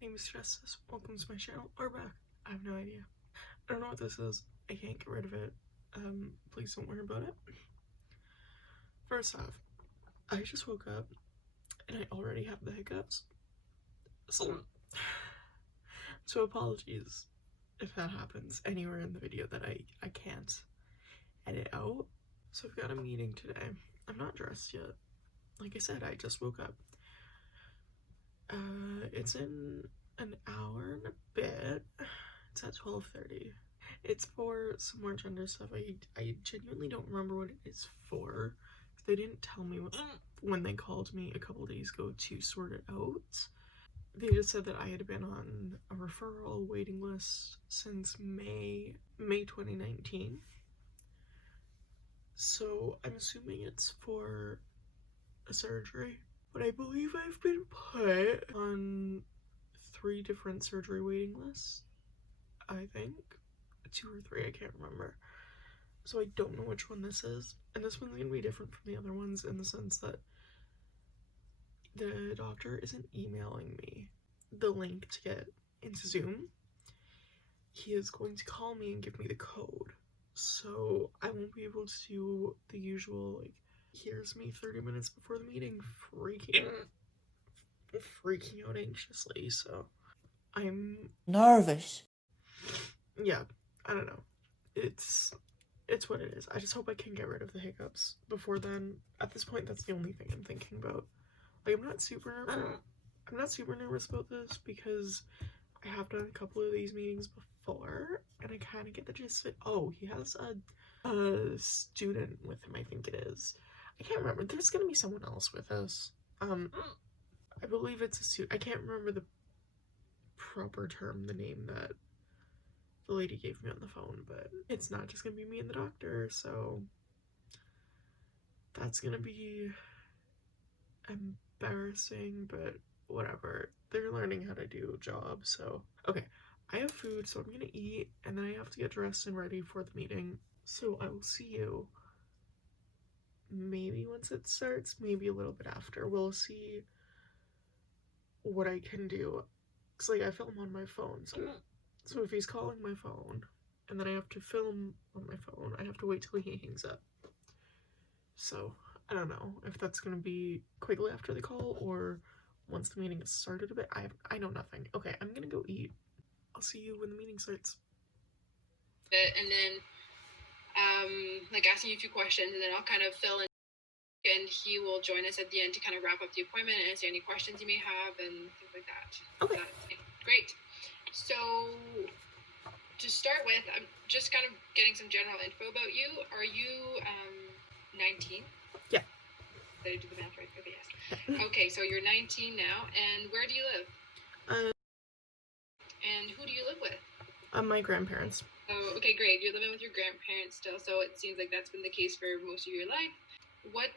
My name is Justice. Welcome to my channel, or back. I have no idea. I don't know what this is. I can't get rid of it. Please don't worry about it. First off, I just woke up and I already have the hiccups. So apologies if that happens anywhere in the video that I can't edit out. So I've got a meeting today. I'm not dressed yet. Like I said, I just woke up. It's in an hour and a bit. It's at 12:30. It's for some more gender stuff. I genuinely don't remember what it is for. They didn't tell me when they called me a couple days ago to sort it out. They just said that I had been on a referral waiting list since May 2019. So I'm assuming it's for a surgery. But I believe I've been put on 3 different surgery waiting lists. I think 2 or 3, I can't remember. So I don't know which one this is, and this one's gonna be different from the other ones in the sense that the doctor isn't emailing me the link to get into Zoom. He is going to call me and give me the code, so I won't be able to do the usual, like, here's me 30 minutes before the meeting freaking out anxiously. So I'm nervous. Yeah, I don't know. It's what it is. I just hope I can get rid of the hiccups before then. At this point, that's the only thing I'm thinking about. Like, I'm not super nervous about this because I have done a couple of these meetings before and I kind of get the gist of it. Oh, he has a student with him, I think it is. I can't remember. There's gonna be someone else with us. I believe it's a student. I can't remember the proper term, the name that the lady gave me on the phone, but it's not just gonna be me and the doctor, so that's gonna be embarrassing, but whatever. They're learning how to do a job, so. Okay, I have food, so I'm gonna eat, and then I have to get dressed and ready for the meeting. So I will see you maybe once it starts, maybe a little bit after. We'll see what I can do. Cause like I film on my phone, so if he's calling my phone and then I have to film on my phone, I have to wait till he hangs up. So I don't know if that's gonna be quickly after the call or once the meeting has started a bit. I know nothing. Okay, I'm gonna go eat. I'll see you when the meeting starts. And then like asking you a few questions, and then I'll kind of fill in, and he will join us at the end to kind of wrap up the appointment and answer any questions you may have and things like that. Okay. Great. So to start with, I'm just kind of getting some general info about you. Are you 19? Yeah. Did I do the math right? Okay, yes. Okay, so you're 19 now, and where do you live? And who do you live with? My grandparents. Oh, okay, great. You're living with your grandparents still, so it seems like that's been the case for most of your life. What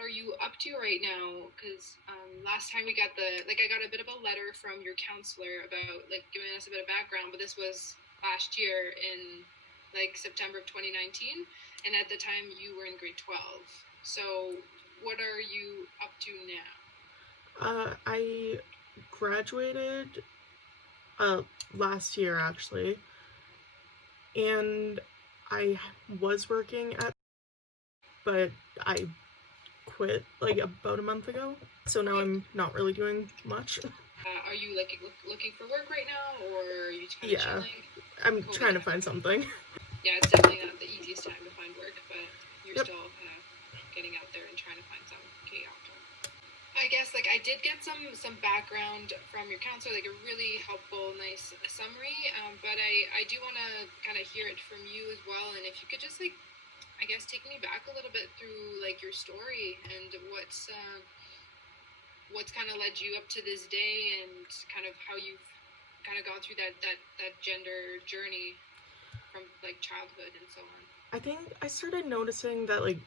are you up to right now? Because last time we got I got a bit of a letter from your counselor about like giving us a bit of background, but this was last year in like September of 2019, and at the time you were in grade 12. So what are you up to now? I graduated last year actually, and I was working at, but I quit like about a month ago, so now I'm not really doing much. Are you like looking for work right now, or are you just kind of chilling? I'm trying to find something. Yeah, it's definitely not the easiest time to find work, but you're still kind of getting out there and trying to find some. Okay, I guess like I did get some background from your counselor, like a really helpful, nice summary. But I do want to kind of hear it from you as well, and if you could just like, I guess, take me back a little bit through like your story and what's kind of led you up to this day, and kind of how you've kind of gone through that gender journey from like childhood and so on. I think I started noticing that like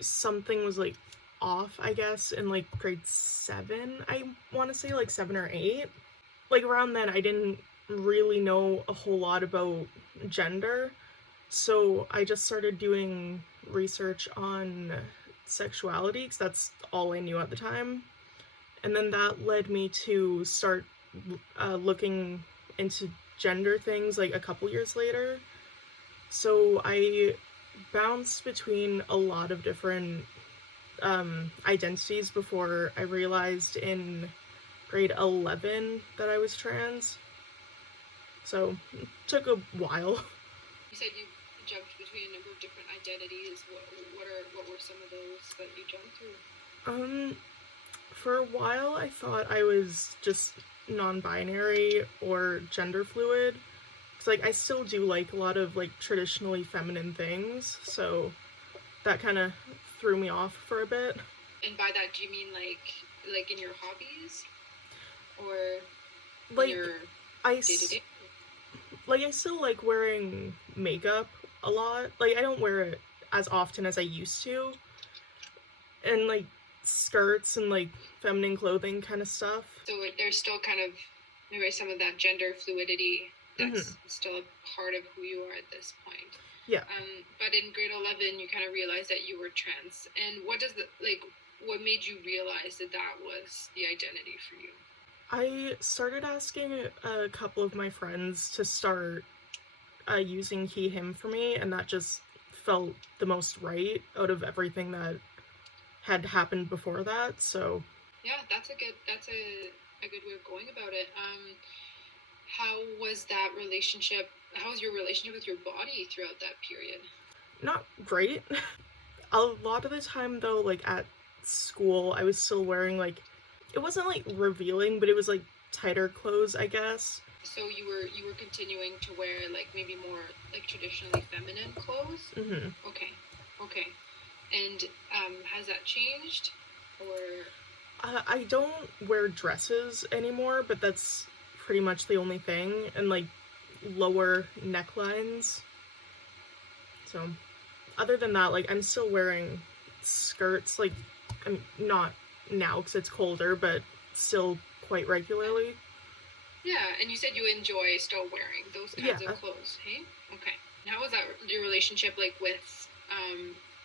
something was like off, I guess, in like grade 7. I want to say like 7 or 8. Like around then I didn't really know a whole lot about gender, so I just started doing research on sexuality because that's all I knew at the time. And then that led me to start looking into gender things like a couple years later. So I bounced between a lot of different identities before I realized in grade 11 that I was trans. So it took a while. You said you jumped between a number of different identities. What were some of those that you jumped through? For a while I thought I was just non-binary or gender fluid. Cause like I still do like a lot of like traditionally feminine things, so that kind of threw me off for a bit. And by that, do you mean like in your hobbies, or Like your I day to day? like I still like wearing makeup a lot. Like I don't wear it as often as I used to. And like skirts and like feminine clothing kind of stuff. So there's still kind of maybe some of that gender fluidity that's still a part of who you are at this point. Yeah. But in grade 11, you kind of realized that you were trans. And what made you realize that that was the identity for you? I started asking a couple of my friends to start using he, him for me, and that just felt the most right out of everything that had happened before that, so... Yeah, that's a good way of going about it. How was your relationship with your body throughout that period? Not great. A lot of the time, though, like, at school, I was still wearing, like... It wasn't, like, revealing, but it was, like, tighter clothes, I guess. So you were continuing to wear, like, maybe more, like, traditionally feminine clothes? Mm-hmm. Okay. And, has that changed? Or... I don't wear dresses anymore, but that's pretty much the only thing. And, like, lower necklines. So, other than that, like, I'm still wearing skirts, like, I mean, not now because it's colder, but still quite regularly. Yeah, and you said you enjoy still wearing those kinds of clothes, hey? Okay. And how was that, your relationship, like, with,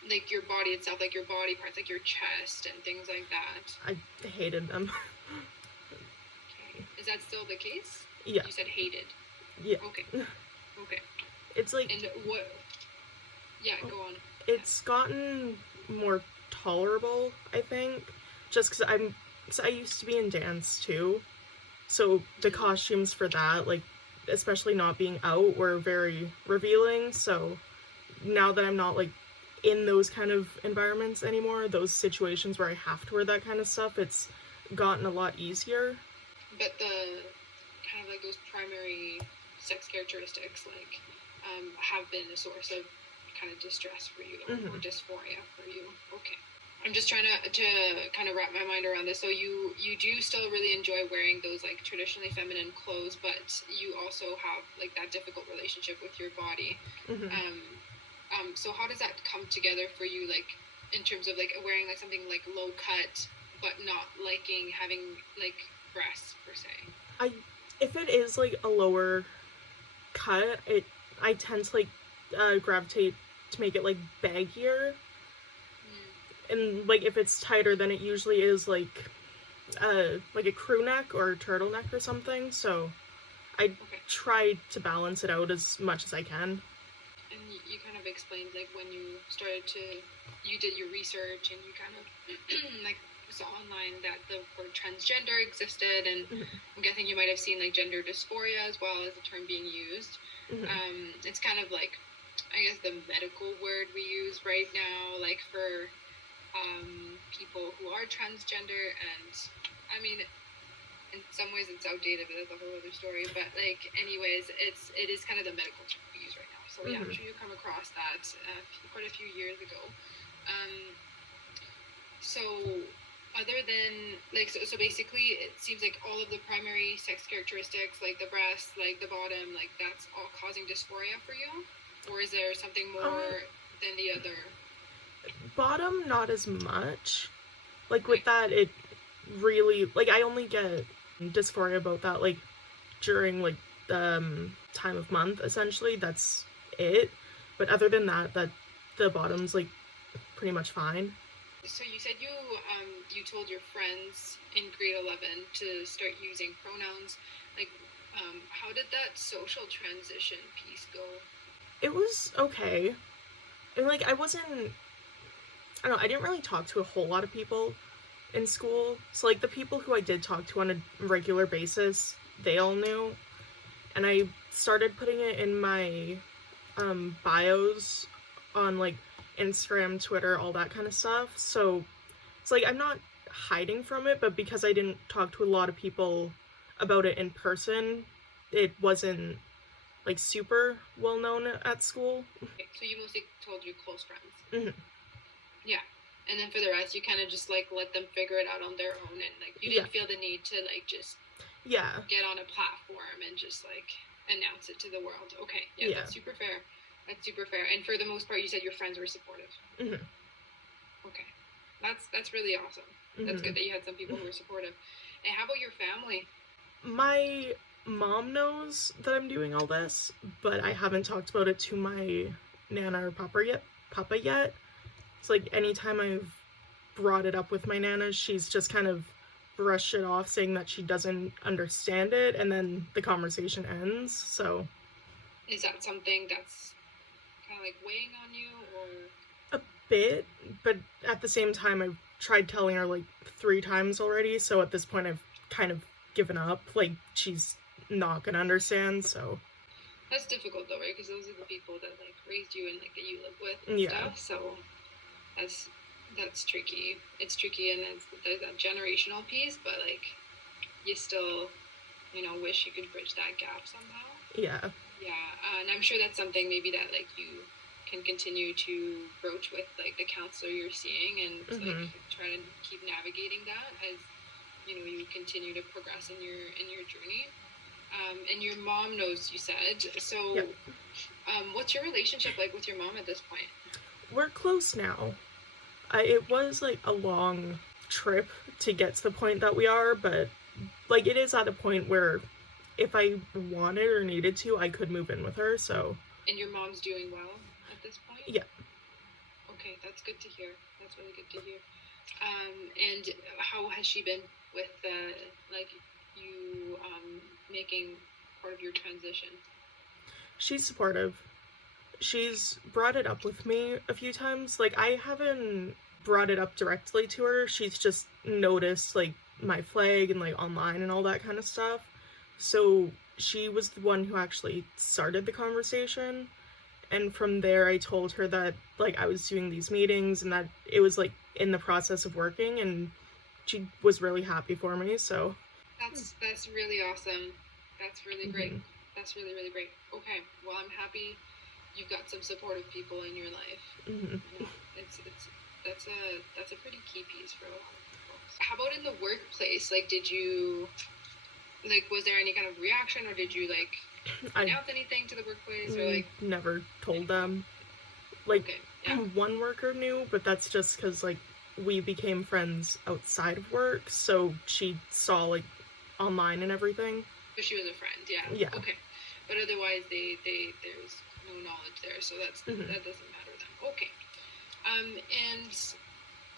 like, your body itself, like, your body parts, like, your chest and things like that? I hated them. Okay. Is that still the case? Yeah. You said hated? Yeah. Okay. It's like... And what... Yeah, go on. It's gotten more tolerable, I think. Just because I used to be in dance, too. So the costumes for that, like, especially not being out, were very revealing. So now that I'm not, like, in those kind of environments anymore, those situations where I have to wear that kind of stuff, it's gotten a lot easier. But the kind of like those primary sex characteristics, like, have been a source of kind of distress for you, or dysphoria for you. Okay. I'm just trying to kind of wrap my mind around this. So you do still really enjoy wearing those, like, traditionally feminine clothes, but you also have, like, that difficult relationship with your body. So how does that come together for you, like, in terms of, like, wearing, like, something, like, low cut, but not liking having, like, breasts, per se? If it is, like, a lower cut, I tend to, like, gravitate to make it, like, baggier. And, like, if it's tighter, then it usually is, like a crew neck or a turtleneck or something, so I try to balance it out as much as I can. And you kind of explained, like, when you did your research and you kind of, like, saw online that the word transgender existed, and I'm guessing you might have seen, like, gender dysphoria as well as the term being used. It's kind of like, I guess, the medical word we use right now, like, for people who are transgender. And I mean, in some ways it's outdated, but that's a whole other story. But, like, anyways, it is kind of the medical term we use right now. So yeah, I'm sure you come across that quite a few years ago. So other than, like, so basically it seems like all of the primary sex characteristics, like the breasts, like the bottom, like, that's all causing dysphoria for you? Or is there something more than the other? Bottom, not as much. Like, with that, it really, like, I only get dysphoria about that, like, during, like, the time of month, essentially. That's it. But other than that, the bottom's, like, pretty much fine. So you said you told your friends in grade 11 to start using pronouns. Like, how did that social transition piece go? It was okay. And, like, I don't know, I didn't really talk to a whole lot of people in school. So, like, the people who I did talk to on a regular basis, they all knew. And I started putting it in my bios on, like, Instagram, Twitter, all that kind of stuff. So it's like I'm not hiding from it, but because I didn't talk to a lot of people about it in person, it wasn't like super well known at school. Okay, so you mostly told your close friends. Mm-hmm. Yeah. And then for the rest, you kind of just like let them figure it out on their own, and like you didn't feel the need to like just get on a platform and just like announce it to the world. Okay, yeah. That's super fair. That's super fair. And for the most part, you said your friends were supportive. Mm-hmm. Okay, that's really awesome. Mm-hmm. That's good that you had some people who were supportive. And how about your family? My mom knows that I'm doing all this, but I haven't talked about it to my Nana or Papa yet. It's like anytime I've brought it up with my Nana, she's just kind of brushed it off, saying that she doesn't understand it, and then the conversation ends. So is that something that's kind of like weighing on you, or? A bit, but at the same time, I've tried telling her like 3 times already, so at this point I've kind of given up. Like, she's not gonna understand, so. That's difficult though, right? Because those are the people that like raised you and like that you live with and stuff. So that's tricky. It's tricky, and there's that generational piece, but like you still, wish you could bridge that gap somehow. Yeah. Yeah, and I'm sure that's something maybe that like you can continue to broach with like the counselor you're seeing, and like try to keep navigating that as you continue to progress in your journey. And your mom knows, you said. So, what's your relationship like with your mom at this point? We're close now. It was like a long trip to get to the point that we are, but like it is at a point where if I wanted or needed to, I could move in with her. So. And your mom's doing well at this point? Yeah. Okay, that's good to hear. That's really good to hear. And how has she been with like you making part of your transition? She's supportive. She's brought it up with me a few times. Like, I haven't brought it up directly to her. She's just noticed like my flag and like online and all that kind of stuff. So she was the one who actually started the conversation. And from there, I told her that like I was doing these meetings and that it was like in the process of working, and she was really happy for me. So that's really awesome. That's really great. That's really, really great. Okay, well, I'm happy you've got some supportive people in your life. That's a pretty key piece for a lot of folks. How about in the workplace? Like, was there any kind of reaction, or did you like announce anything to the workplace, or like? Never told them. Like, one worker knew, but that's just because like we became friends outside of work, so she saw like online and everything. But she was a friend, yeah. Yeah. Okay, but otherwise, there's no knowledge there, so that doesn't matter then. Okay. And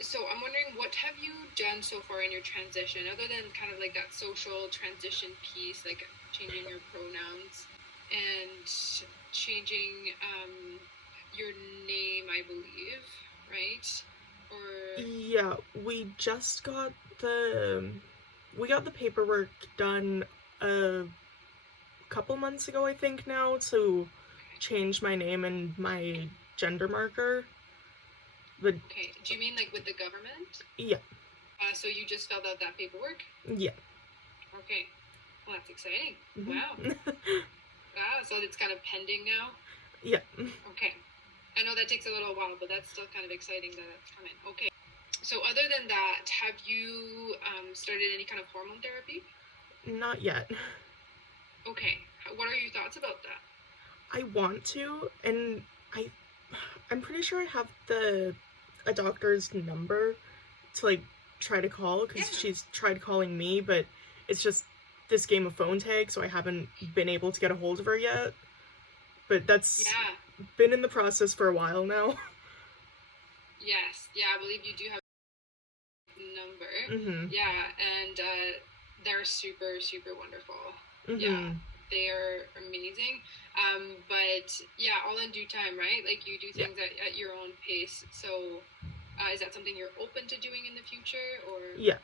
so I'm wondering, what have you done so far in your transition, other than kind of like that social transition piece, like changing your pronouns and changing your name, I believe, right? Or yeah, we just got the paperwork done a couple months ago, I think now, to change my name and my gender marker. But okay, do you mean like with the government? Yeah. So you just filled out that paperwork? Yeah. Okay. Well, that's exciting. Wow. Wow, so it's kind of pending now? Yeah. Okay. I know that takes a little while, but that's still kind of exciting that it's coming. Okay. So other than that, have you started any kind of hormone therapy? Not yet. Okay. What are your thoughts about that? I want to, and I'm pretty sure I have a doctor's number to like try to call, because she's tried calling me, but it's just this game of phone tag, so I haven't been able to get a hold of her yet. But that's been in the process for a while now. Yes. Yeah, I believe you do have number. Mm-hmm. Yeah, and they're super, super wonderful. Mm-hmm. Yeah, they are amazing. But yeah, all in due time, right? Like you do things at your own pace. So is that something you're open to doing in the future, or Yeah.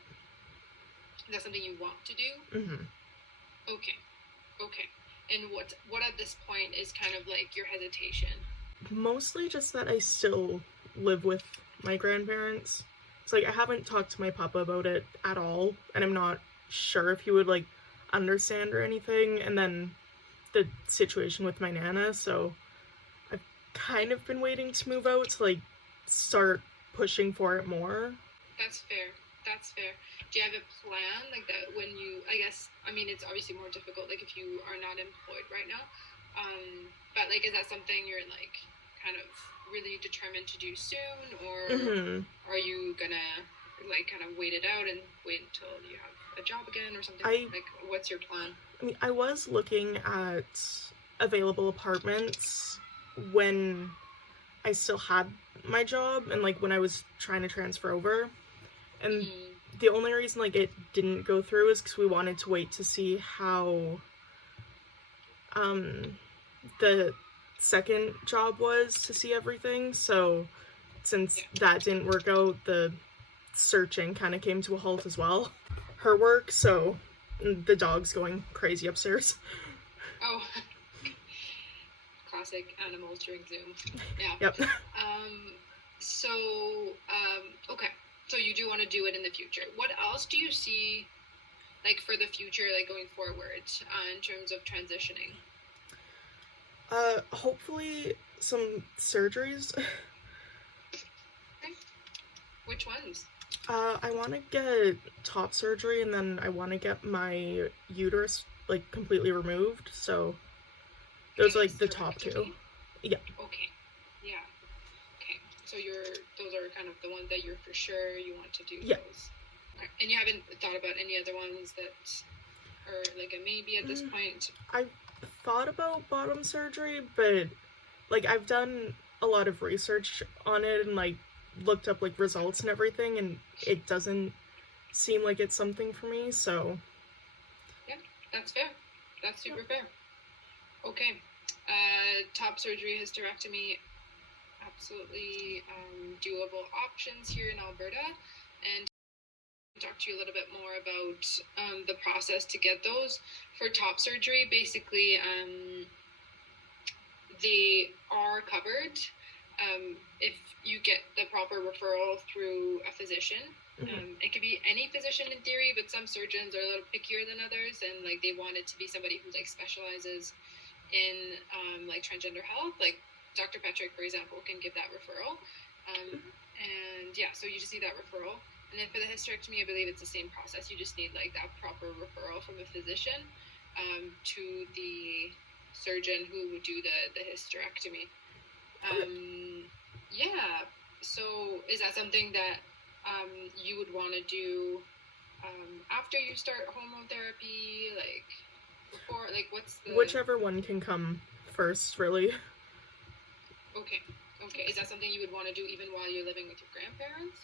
is that something you want to do? Mm-hmm. Okay. Okay. And what at this point is kind of like your hesitation? Mostly just that I still live with my grandparents. It's like I haven't talked to my papa about it at all, and I'm not sure if he would like understand or anything. And then the situation with my nana, so I've kind of been waiting to move out to like start pushing for it more. That's fair. That's fair. Do you have a plan like that when you? I guess I mean it's obviously more difficult like if you are not employed right now. But like is that something you're like kind of really determined to do soon, or are you gonna like kind of wait it out and wait until you have a job again or something? Like what's your plan? I mean, I was looking at available apartments when I still had my job and like when I was trying to transfer over. And the only reason like it didn't go through is because we wanted to wait to see how the second job was, to see everything. So since that didn't work out, the searching kind of came to a halt as well. Her work, so the dog's going crazy upstairs. Oh. Classic animals during Zoom. Yeah. Yep. Okay. So you do want to do it in the future. What else do you see, like, for the future, like, going forward, in terms of transitioning? Hopefully some surgeries. Okay. Which ones? I want to get top surgery, and then I want to get my uterus, like, completely removed, so those are, like, the top two. Yeah. Okay. Yeah. Okay. So those are kind of the ones that you're for sure you want to do. Yeah. Those. Okay. And you haven't thought about any other ones that are like a maybe at this point? I've thought about bottom surgery, but like I've done a lot of research on it and like looked up like results and everything, and it doesn't seem like it's something for me, so yeah, that's fair. That's super fair. Okay. Top surgery, hysterectomy, absolutely doable options here in Alberta. And talk to you a little bit more about the process to get those. For top surgery, basically, they are covered if you get the proper referral through a physician. It could be any physician in theory, but some surgeons are a little pickier than others, and like they want it to be somebody who like specializes in like transgender health. Like Dr. Patrick, for example, can give that referral. And yeah, so you just need that referral. And then for the hysterectomy, I believe it's the same process. You just need like that proper referral from a physician to the surgeon who would do the hysterectomy. Yeah. So is that something that you would want to do after you start hormone therapy? Like before? Like what's the... Whichever one can come first, really. Okay. Okay. Is that something you would want to do even while you're living with your grandparents?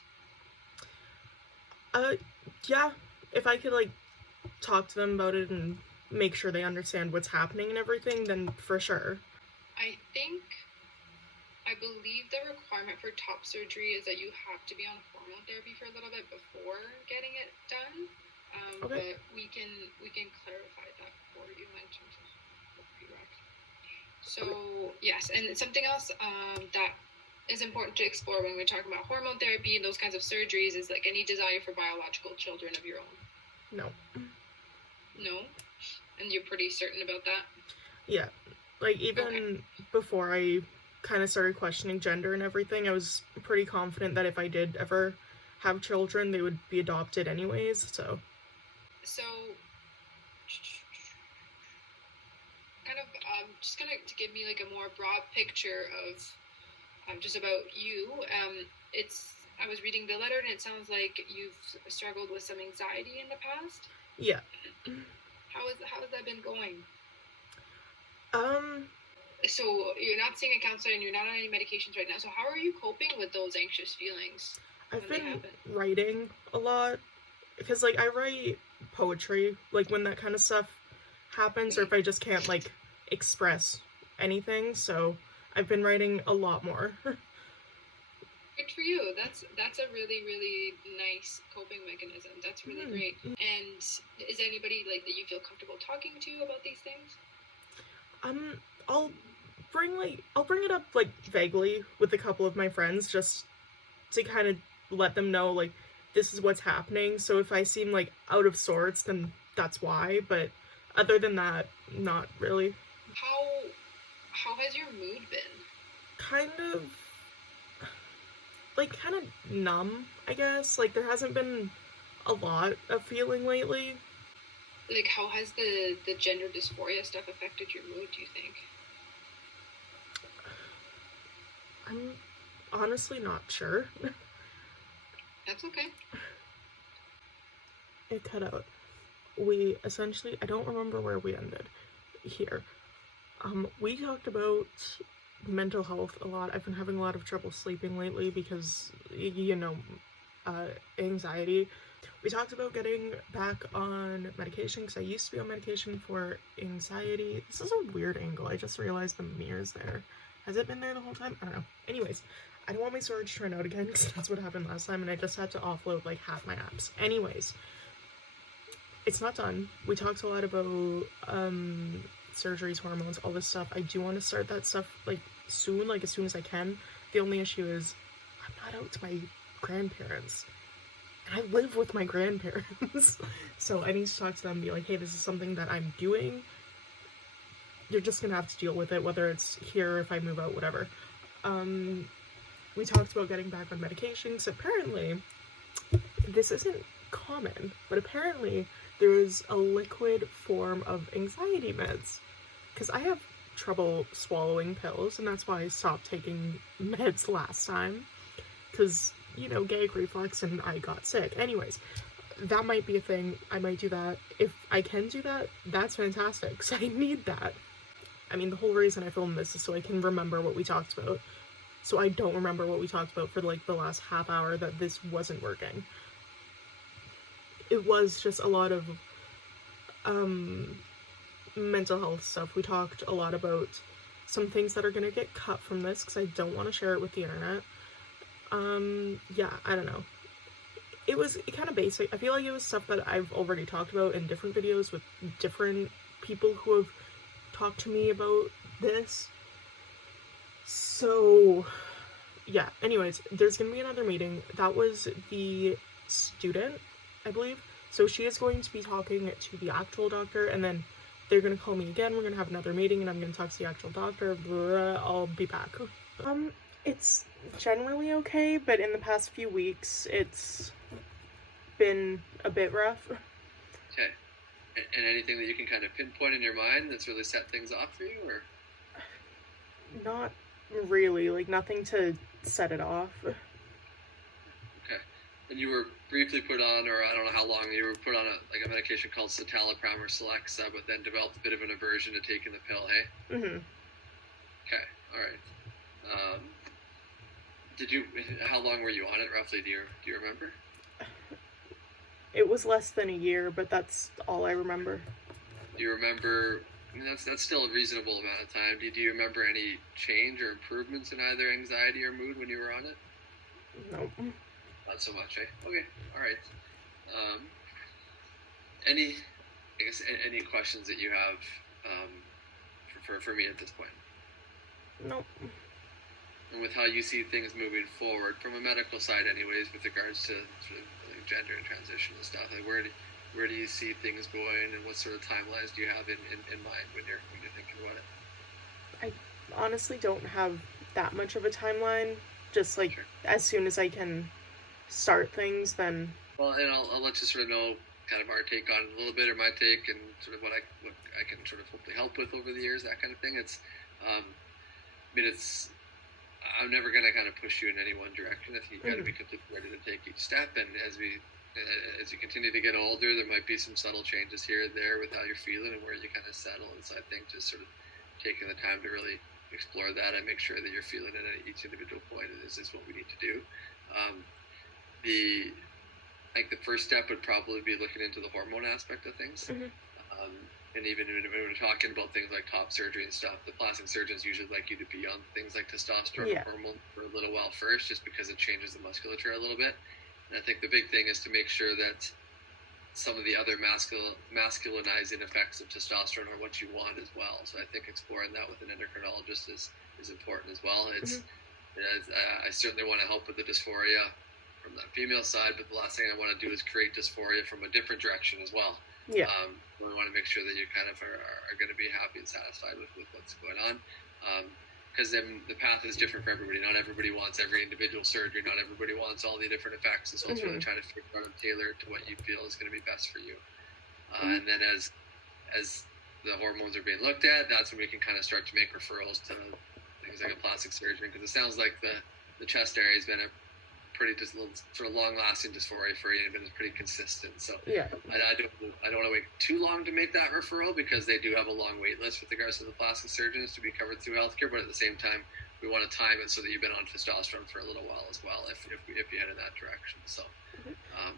Yeah. If I could like talk to them about it and make sure they understand what's happening and everything, then for sure. I believe the requirement for top surgery is that you have to be on hormone therapy for a little bit before getting it done. Okay. But we can clarify that for you in terms of the prereq. So yes, and something else that is important to explore when we're talking about hormone therapy and those kinds of surgeries is like any desire for biological children of your own. No. No? And you're pretty certain about that? Yeah. Like, even before I kind of started questioning gender and everything, I was pretty confident that if I did ever have children, they would be adopted anyways, so... So, kind of, just kind of to give me, like, a more broad picture of just about you, I was reading the letter, and it sounds like you've struggled with some anxiety in the past? Yeah. How has that been going? So you're not seeing a counselor and you're not on any medications right now. So how are you coping with those anxious feelings? I've when they been happen? writing a lot because like I write poetry like when that kind of stuff happens or if I just can't like express anything. So I've been writing a lot more. Good for you. That's a really really nice coping mechanism. That's really great. And is anybody like that you feel comfortable talking to about these things? I'll I'll bring it up like vaguely with a couple of my friends just to kind of let them know like this is what's happening. So if I seem like out of sorts, then that's why. But other than that, not really. How has your mood been? Kind of kind of numb, I guess. Like there hasn't been a lot of feeling lately. Like how has the gender dysphoria stuff affected your mood, do you think? I'm honestly not sure. That's okay. It cut out. We essentially, I don't remember where we ended here. We talked about mental health a lot. I've been having a lot of trouble sleeping lately because, you know, anxiety. We talked about getting back on medication because I used to be on medication for anxiety. This is a weird angle. I just realized the mirror's there. Has it been there the whole time? I don't know. Anyways, I don't want my storage to run out again because that's what happened last time and I just had to offload like half my apps. Anyways, it's not done. We talked a lot about surgeries, hormones, all this stuff. I do want to start that stuff like soon, like as soon as I can. The only issue is I'm not out to my grandparents. And I live with my grandparents. So I need to talk to them and be like, hey, this is something that I'm doing. You're just gonna have to deal with it, whether it's here or if I move out, whatever. We talked about getting back on medications. Apparently, this isn't common, but apparently there is a liquid form of anxiety meds. Because I have trouble swallowing pills, and that's why I stopped taking meds last time. Because, you know, gag reflex and I got sick. Anyways, that might be a thing. I might do that. If I can do that, that's fantastic, because I need that. I mean, the whole reason I filmed this is so I can remember what we talked about. So I don't remember what we talked about for like the last half hour that this wasn't working. It was just a lot of mental health stuff. We talked a lot about some things that are gonna get cut from this because I don't want to share it with the internet. Yeah, I don't know. It was kind of basic. I feel like it was stuff that I've already talked about in different videos with different people who have talked to me about this. So, yeah, anyways, there's gonna be another meeting. That was the student, I believe. So she is going to be talking to the actual doctor, and then they're gonna call me again. We're gonna have another meeting, and I'm gonna talk to the actual doctor. Blah, I'll be back. It's generally okay, but in the past few weeks, it's been a bit rough. Okay. And anything that you can kind of pinpoint in your mind that's really set things off for you, or? Not really, like nothing to set it off. Okay. And you were briefly put on, or I don't know how long, you were put on a medication called citalopram or Celexa, but then developed a bit of an aversion to taking the pill, hey? Mm-hmm. Okay, all right. How long were you on it roughly? Do you remember? It was less than a year, but that's all I remember. Do you remember? I mean, that's still a reasonable amount of time. Do you remember any change or improvements in either anxiety or mood when you were on it? Nope. Not so much, eh? Okay, all right. Any questions that you have for me at this point? Nope. And with how you see things moving forward, from a medical side anyways, with regards to sort of like gender and transition and stuff, like where do you see things going, and what sort of timelines do you have in mind when you're thinking about it? I honestly don't have that much of a timeline. Just like Sure. As soon as I can start things, then. Well, and I'll let you sort of know kind of our take on it a little bit, or my take, and sort of what I can sort of hopefully help with over the years, that kind of thing. I'm never going to kind of push you in any one direction. I think you've got to be completely ready to take each step. And as you continue to get older, there might be some subtle changes here and there with how you're feeling and where you kind of settle. And so I think just sort of taking the time to really explore that and make sure that you're feeling it at each individual point is what we need to do. the first step would probably be looking into the hormone aspect of things. And even when we're talking about things like top surgery and stuff, the plastic surgeons usually like you to be on things like testosterone or hormone for a little while first, just because it changes the musculature a little bit. And I think the big thing is to make sure that some of the other masculinizing effects of testosterone are what you want as well. So I think exploring that with an endocrinologist is important as well. I certainly want to help with the dysphoria from the female side, but the last thing I want to do is create dysphoria from a different direction as well. We want to make sure that you kind of are going to be happy and satisfied with what's going on, because then the path is different for everybody. Not everybody wants every individual surgery. Not everybody wants all the different effects. And so it's really trying to figure out and tailor it to what you feel is going to be best for you. And then as the hormones are being looked at, that's when we can kind of start to make referrals to things like a plastic surgery, because it sounds like the chest area has been a pretty just sort of long-lasting dysphoria for you, and been pretty consistent. So I don't want to wait too long to make that referral, because they do have a long wait list with regards to the plastic surgeons to be covered through healthcare. But at the same time, we want to time it so that you've been on testosterone for a little while as well, if you head in that direction. So,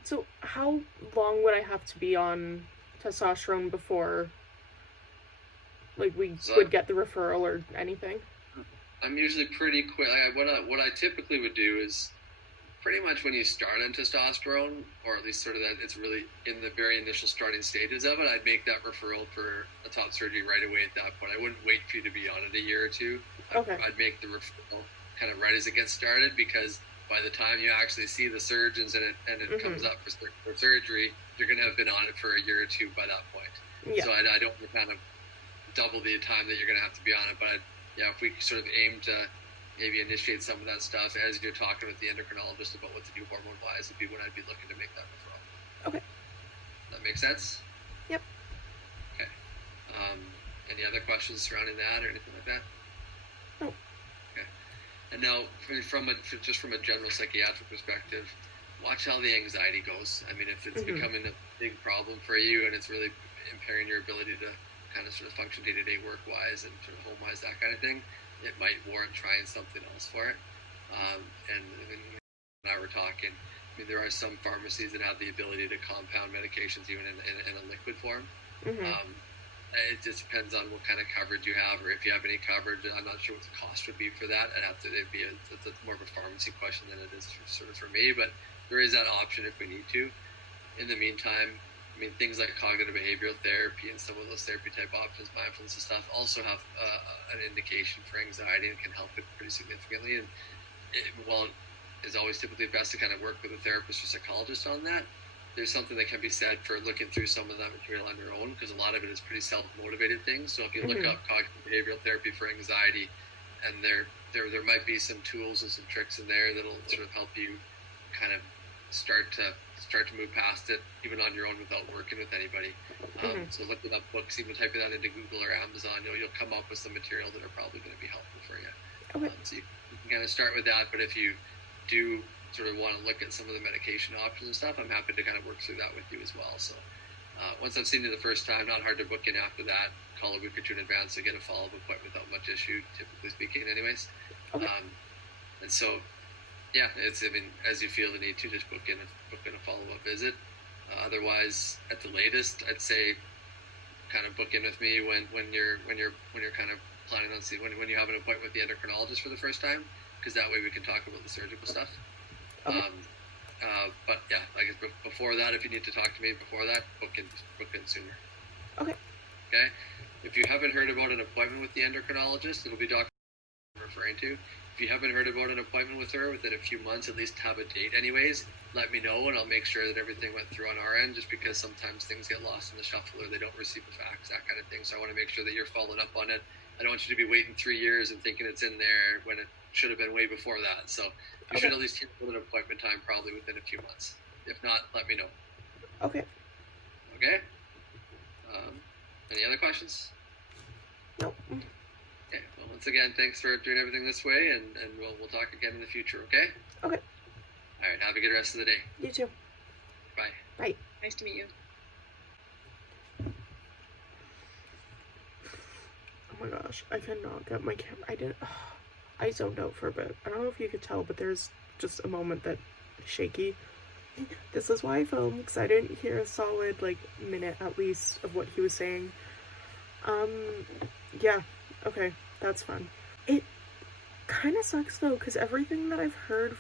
so how long would I have to be on testosterone before, like, we would get the referral or anything? I'm usually pretty quick. What I typically would do is, pretty much when you start on testosterone, or at least sort of that it's really in the very initial starting stages of it, I'd make that referral for a top surgery right away at that point. I wouldn't wait for you to be on it a year or two. I'd make the referral kind of right as it gets started, because by the time you actually see the surgeons and it comes up for surgery, you're going to have been on it for a year or two by that point. So I don't want to kind of double the time that you're going to have to be on it. But if we sort of aim to maybe initiate some of that stuff as you're talking with the endocrinologist about what to do hormone-wise, would be when I'd be looking to make that referral. Okay. That makes sense? Yep. Okay. Any other questions surrounding that or anything like that? No. Okay. And now, from a general psychiatric perspective, watch how the anxiety goes. I mean, if it's becoming a big problem for you and it's really impairing your ability to kind of sort of function day-to-day work-wise and sort of home-wise, that kind of thing, it might warrant trying something else for it. And I were talking, I mean, there are some pharmacies that have the ability to compound medications even in a liquid form. It just depends on what kind of coverage you have, or if you have any coverage. I'm not sure what the cost would be for that. It's more of a pharmacy question than it is sort of for me, but there is that option if we need to. In the meantime, I mean, things like cognitive behavioral therapy and some of those therapy type options, mindfulness and stuff, also have an indication for anxiety and can help it pretty significantly. And while it's always typically best to kind of work with a therapist or psychologist on that, there's something that can be said for looking through some of that material on your own, because a lot of it is pretty self-motivated things. So if you look up cognitive behavioral therapy for anxiety, and there might be some tools and some tricks in there that'll sort of help you kind of start to move past it, even on your own without working with anybody. So looking up books, even typing that into Google or Amazon, you'll come up with some material that are probably going to be helpful for you. So you can kind of start with that, but if you do sort of want to look at some of the medication options and stuff, I'm happy to kind of work through that with you as well. So once I've seen you the first time, not hard to book in after that, call a week or two in advance to get a follow-up appointment without much issue, typically speaking anyways. And so as you feel the need to, just book in a follow-up visit. Otherwise, at the latest, I'd say kind of book in with me when you're kind of planning on seeing when you have an appointment with the endocrinologist for the first time, because that way we can talk about the surgical stuff. But yeah, I guess before that, if you need to talk to me before that, book in sooner. Okay. If you haven't heard about an appointment with the endocrinologist, it'll be Dr. I'm referring to. If you haven't heard about an appointment with her within a few months, at least have a date anyways, let me know and I'll make sure that everything went through on our end, just because sometimes things get lost in the shuffle or they don't receive the fax, that kind of thing. So I want to make sure that you're following up on it. I don't want you to be waiting 3 years and thinking it's in there when it should have been way before that. So you should at least hear an appointment time probably within a few months. If not, let me know. Okay. Any other questions? Nope. Okay. Well, once again, thanks for doing everything this way, and we'll talk again in the future. Okay. All right. Have a good rest of the day. You too. Bye. Nice to meet you. Oh my gosh, I cannot get my camera. I zoned out for a bit. I don't know if you could tell, but there's just a moment that shaky. This is why I filmed, because I didn't hear a solid, like, minute at least of what he was saying. Yeah, okay, that's fun. It kind of sucks, though, because everything that I've heard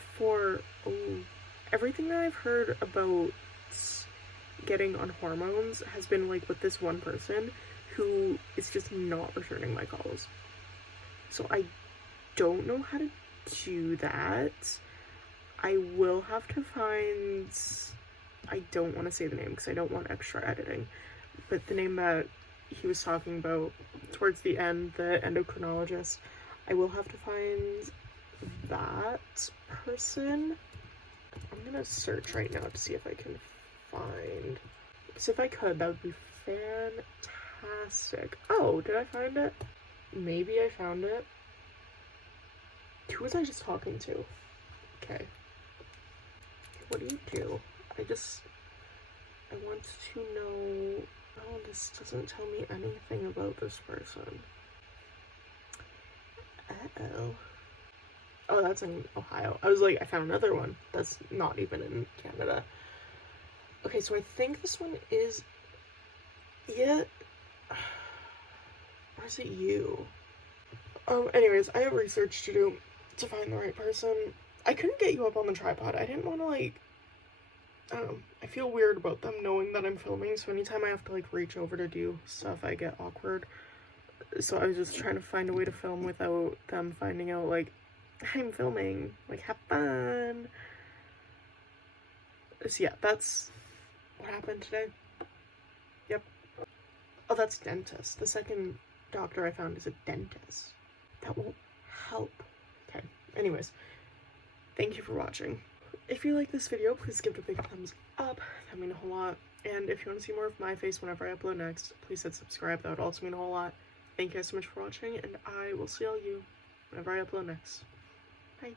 about getting on hormones has been, like, with this one person who is just not returning my calls. So I don't know how to do that. I will have to find, I don't want to say the name because I don't want extra editing, but the name that he was talking about towards the end, the endocrinologist, I will have to find that person. I'm gonna search right now to see if I can find, because if I could, that would be fantastic. Oh, did I find it? Maybe I found it. Who was I just talking to? Okay. What do you do? I want to know. Oh, this doesn't tell me anything about this person. Uh-oh. Oh, that's in Ohio. I was like, I found another one. That's not even in Canada. Okay, so I think this one is it. Or is it you? Anyways, I have research to do to find the right person. I couldn't get you up on the tripod. I didn't want to, like, I feel weird about them knowing that I'm filming, so anytime I have to, like, reach over to do stuff, I get awkward. So I was just trying to find a way to film without them finding out, like, I'm filming. Like, have fun. So yeah, that's what happened today. Yep. Oh, that's dentist. The second doctor I found is a dentist. That won't help. Okay, anyways. Thank you for watching. If you like this video, please give it a big thumbs up. That would mean a whole lot. And if you want to see more of my face whenever I upload next, please hit subscribe. That would also mean a whole lot. Thank you guys so much for watching, and I will see all you whenever I upload next. Bye.